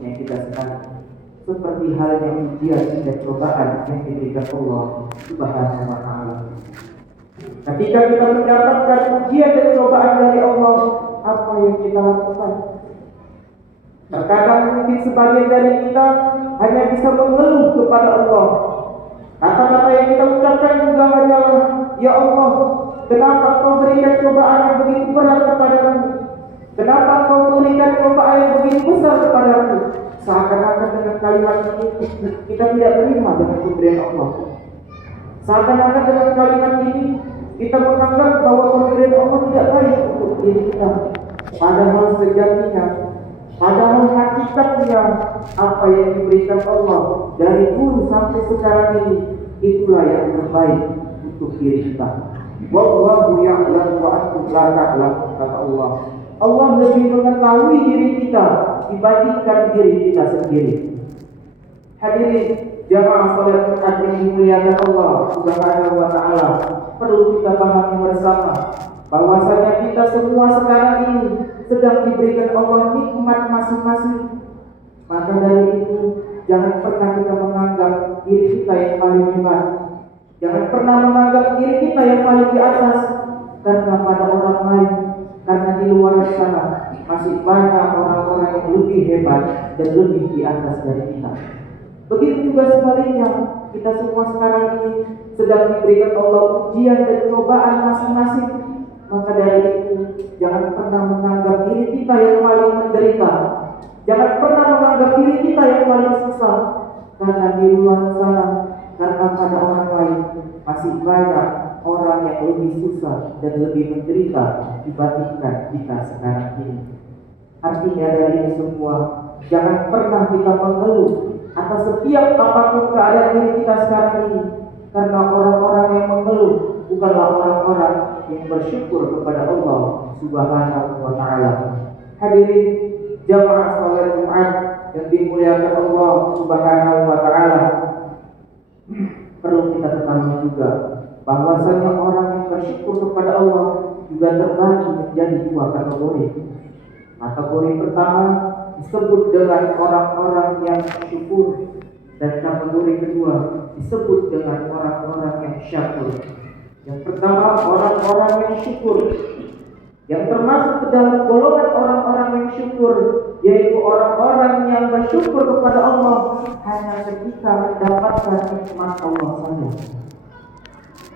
yang kita senangi, seperti halnya ujian dan cobaan yang diberikan Allah Subhanahu wa Ta'ala. Ketika kita mendapatkan ujian dan cobaan dari Allah, apa yang kita lakukan? Terkadang mungkin sebagian dari kita hanya bisa mengeluh kepada Allah. Kata-kata yang kita ucapkan juga hanyalah, ya Allah, kenapa Kau berikan cobaan yang begitu berat kepadamu? Kenapa Kau berikan cobaan yang begitu besar kepadamu? Seakan-akan dengan kalimat ini kita tidak terima dengan pemberian Allah. Seakan-akan dengan kalimat ini kita menganggap bahwa pemberian Allah tidak baik untuk diri kita. Padahal sejatinya, padahal hakikatnya, apa yang diberikan Allah dari dulu sampai sekarang ini, itulah yang terbaik untuk diri kita. Wallahu ya'lamu wa antum la ta'lamun, kata Allah. Allah lebih mengetahui diri kita dibandingkan diri kita sendiri. Hadirin jamaah salat Jumat yang dimuliakan Allah Subhanahu wa Ta'ala, perlu kita pahami bersama bahwasanya kita semua sekarang ini sedang diberikan Allah nikmat masing-masing. Maka dari itu, jangan pernah kita menganggap diri kita yang paling hebat. Jangan pernah menganggap diri kita yang paling di atas, karena pada orang lain, karena di luar sana masih banyak orang-orang yang lebih hebat dan lebih di atas dari kita. Begitu juga sebaliknya, kita semua sekarang ini sedang diberikan Allah ujian dan cobaan masing-masing. Maka dari itu, jangan pernah menganggap diri kita yang paling menderita. Jangan pernah menganggap diri kita yang paling susah, karena di luar sana, karena pada orang lain masih banyak orang yang lebih susah dan lebih menderita dibandingkan kita sekarang ini. Artinya dari ini semua, jangan pernah kita mengeluh atas setiap apapun keadaan diri kita sekarang ini, karena orang-orang yang mengeluh bukanlah orang-orang yang bersyukur kepada Allah Subhanahu wa Ta'ala. Hadirin jamaah salat Jumat yang dimuliakan Allah Subhanahu wa Ta'ala, perlu kita ketahui juga bahwasanya orang yang bersyukur kepada Allah juga terbagi menjadi dua kategori. Kategori pertama disebut dengan orang-orang yang syukur, dan kategori kedua disebut dengan orang-orang yang syakur. Yang pertama, orang-orang yang syukur, yang termasuk ke dalam golongan orang-orang yang syukur, yaitu orang-orang yang bersyukur kepada Allah hanya ketika mendapatkan nikmat Allah saja.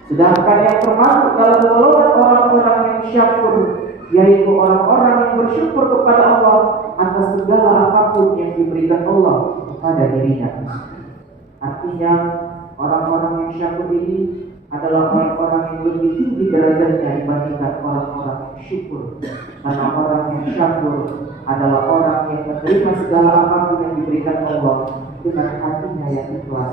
Sedangkan yang termasuk dalam golongan orang-orang yang syakur, yaitu orang-orang yang bersyukur kepada Allah atas segala apapun yang diberikan Allah kepada dirinya. Artinya, orang-orang yang syakur ini adalah orang-orang yang lebih tinggi derajatnya dibandingkan orang-orang yang syukur. Karena orang yang syakur adalah orang yang menerima segala apapun yang diberikan Allah dengan hatinya yang ikhlas,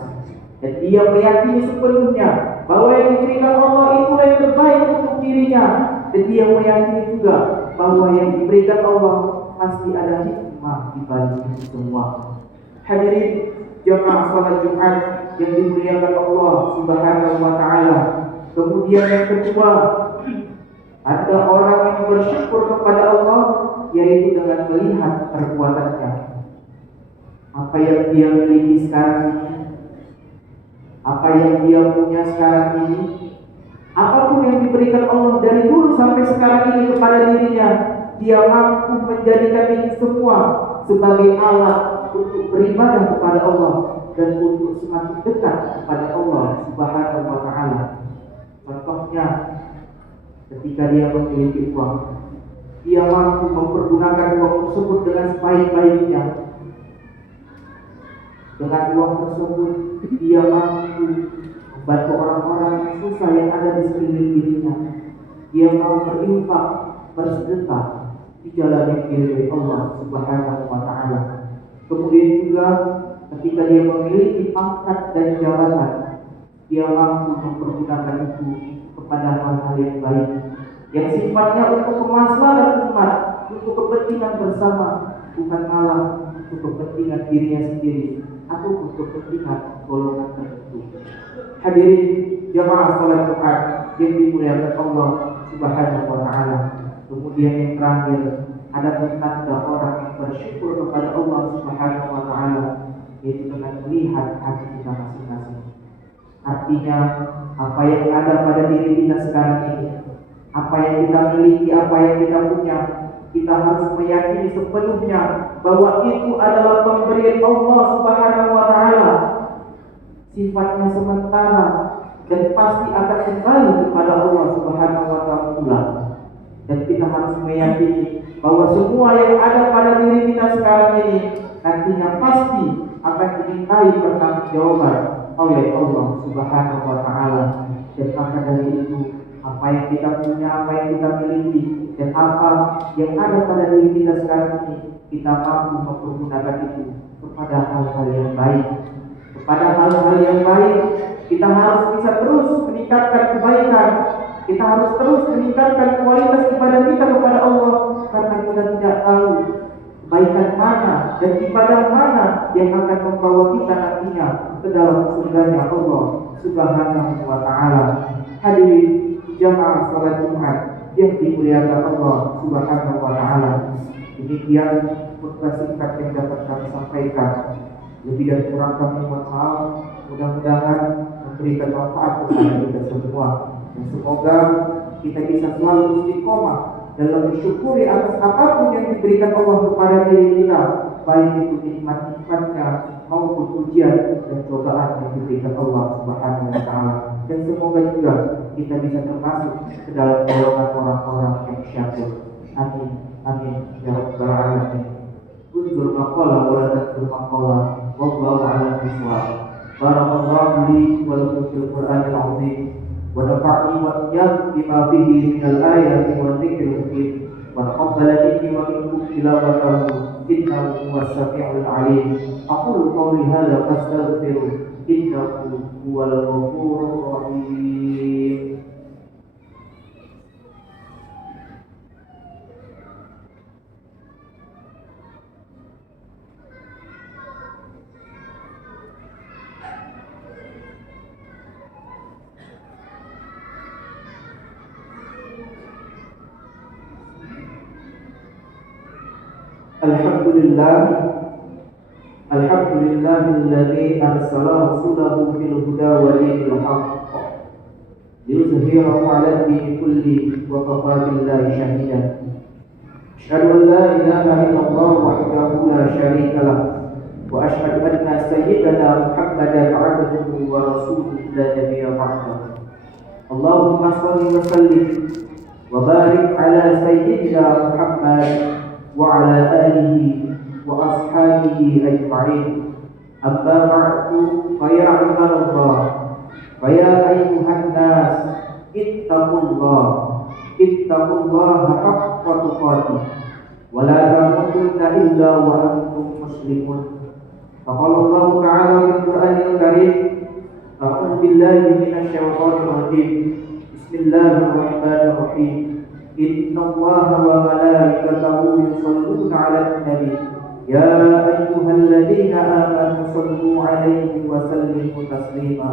dan dia meyakini sepenuhnya bahwa yang diberikan Allah itu yang terbaik untuk dirinya, dan dia meyakini juga bahwa yang diberikan Allah pasti ada hikmah di balik itu semua. Hadirin jamaah salat Jumat yang dimuliakan Allah Subhanahu wa Ta'ala. Kemudian yang kedua, ada orang yang bersyukur kepada Allah, yaitu dengan melihat perbuatannya. Apa yang dia miliki sekarang ini, apa yang dia punya sekarang ini, apapun yang diberikan Allah dari dulu sampai sekarang ini kepada dirinya, dia mampu menjadikan ini semua sebagai alat untuk beribadah kepada Allah dan untuk semakin dekat kepada Allah Subhanahu wa Ta'ala. Contohnya, ketika dia memiliki uang, dia mampu mempergunakan uang tersebut dengan sebaik-baiknya. Dengan uang tersebut, dia mampu membantu orang-orang yang susah yang ada di sekeliling dirinya. Dia mau berinfak, bersedekah di jalan yang diridhoi Allah Subhanahu wa Ta'ala. Kemudian juga ketika dia memiliki pangkat dan jabatan, dia mampu mempergunakan itu kepada hal-hal yang baik, yang sifatnya untuk kemaslahatan umat, untuk kepentingan bersama, bukan malah untuk kepentingan dirinya sendiri atau untuk kepentingan golongan tertentu. Hadirin jamaah salat Jumat yang dimuliakan Allah Subhanahu wa Ta'ala. Kemudian yang terakhir, ada tanda orang yang bersyukur kepada Allah Subhanahu hati kita masing-masing. Artinya apa yang ada pada diri kita sekarang ini, apa yang kita miliki, apa yang kita punya, kita harus meyakini sepenuhnya bahwa itu adalah pemberian Allah Subhanahu wa taala. Sifatnya sementara dan pasti akan kembali kepada Allah Subhanahu wa taala. Dan kita harus meyakini bahwa semua yang ada pada diri kita sekarang ini nantinya pasti akan dimintai pertanggungjawaban oleh Allah Subhanahu wa taala. Dan maka dari itu, apa yang kita punya, apa yang kita miliki, dan apa yang ada pada diri kita sekarang ini, kita mampu mempergunakan itu kepada hal-hal yang baik. Kepada hal-hal yang baik, kita harus bisa terus meningkatkan kebaikan. Kita harus terus meningkatkan kualitas ibadah kita kepada Allah, karena kita tidak tahu kebaikan mana dan ibadah mana yang akan membawa kita nantinya ke dalam surganya Allah Subhanahu wa taala. Hadirin jamaah salat Jumat yang dimuliakan Allah Subhanahu wa taala. Demikian khutbah singkat yang dapat kami sampaikan. Lebih dan kurang kami mohon maaf. Mudah-mudahan memberikan manfaat kepada kita semua. Dan semoga kita bisa selalu istiqomah dalam bersyukuri atas apapun yang diberikan Allah kepada diri kita, baik itu nikmat-nikmatnya maupun ujian dan cobaan yang diberikan Allah Subhanahu wa taala. Dan semoga juga kita bisa termasuk ke dalam golongan orang-orang yang syakur. Amin. Amin ya rabbal alamin. Unzur maqala wa la tanzur maqala wallahu a'lam bishawab. Barakallahu li wa lakum fil Qur'anil 'azim. ونفعني وإياكم بما فيه من الآيات والذكر الحكيم وتقبل مني ومنكم تلاوته إنه هو السميع العليم. أقول قولي هذا فاستغفروا إنه هو الغفور الرحيم. Alhamdulillahilladzi arsala rasulahu bil huda wa dinil haqq liyuzhirahu 'ala ad-dini kulli wa kafa billahi shahida. Asyhadu an la ilaha illallah wahdahu la syarika lah wa asyhadu anna sayyidana Muhammadan 'abduhu wa rasuluhu la nabiyya ba'dahu. Allahumma shalli wa sallim wa barik 'ala sayyidina Muhammad wa 'ala alihi wa ashabihi ajma'in. Amma ba'du, fa ya ibadallah, fa ya ayyuhan nas, ittaqullaha haqqa tuqatih wa la tamutunna illa wa antum muslimun. Faqala Allah ta'ala fil Qur'anil Karim, a'udzu billahi minasy syaithanir rajim. Bismillahirrahmanirrahim. Innallaha wa malaikatahu yusholluna 'alan nabi. Ya ayyuhalladzina amanu shallu 'alaihi wa sallimu taslima.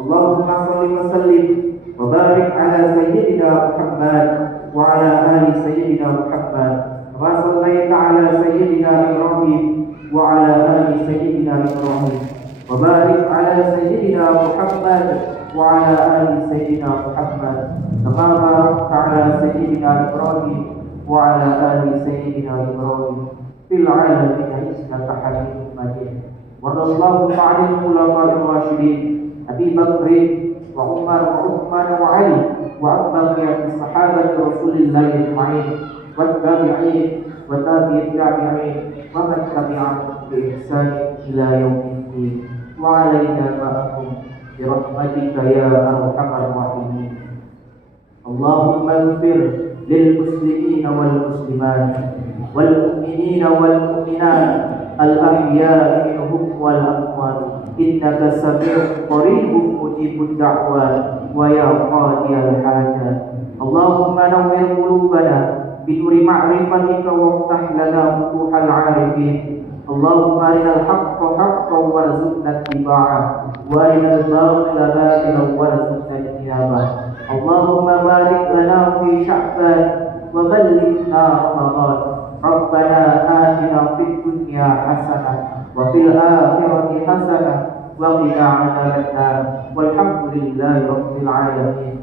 Allahumma shalli wa sallim wa barik 'ala sayyidina Muhammad wa 'ala ali sayyidina Muhammad. Wa shallaita 'ala sayyidina Ibrahim wa 'ala ali sayyidina Ibrahim. Wa barik 'ala sayyidina Muhammad wa 'ala ali sayyidina Muhammad. Kama barakta 'ala sayyidina Ibrahim wa 'ala ali sayyidina Ibrahim fil 'alamin innaka Hamidum Majid. Wa sallallahu 'alal khulafa'ir rasyidin Abi Bakr wa Umar wa Uthman wa Ali wa baqiyat sahabat Rasulillah ajma'in wa tabi'in wa tabi'it tabi'in wa man tabi'ahum bi ihsan ila yaumiddin wa 'alaina ma'ahum bi rahmatika ya arhamar rahimin. Allahumma ighfir lil muslimina wal muslimat wal mu'minina wal mu'minat al ahya'i minhum wal amwat innaka sami'un qaribun mujibud da'wat wa ya qadiyal hajat. Allahumma nawwir qulubana binuri ma'rifatika waftah lana futuhal 'arifin. Allahumma arinal haqqa haqqan warzuqna ittiba'ah wa arinal batila batilan warzuqna ijtinabah. Allahumma barik lana fi Sya'ban wa ballighna Ramadan. Rabbana atina fid dunya hasanah wa fil akhirati hasanah وقنا عذاب النار والحمد لله رب العالمين.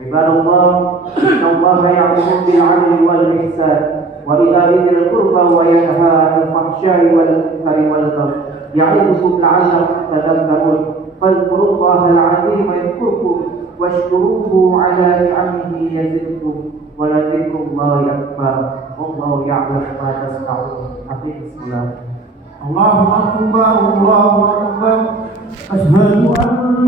عباد الله، إن الله يأمر بالعدل والإحسان وإيتاء ذي القربى وينهى عن الفحشاء والمنكر والبغي يعظكم لعلكم تذكرون. فاذكروا الله العظيم يذكركم واشكروه على نعمه يزدكم ولذكر الله أكبر والله يعلم ما تصنعون. أقيموا الصلاة. الله أكبر الله أكبر. أشهد أن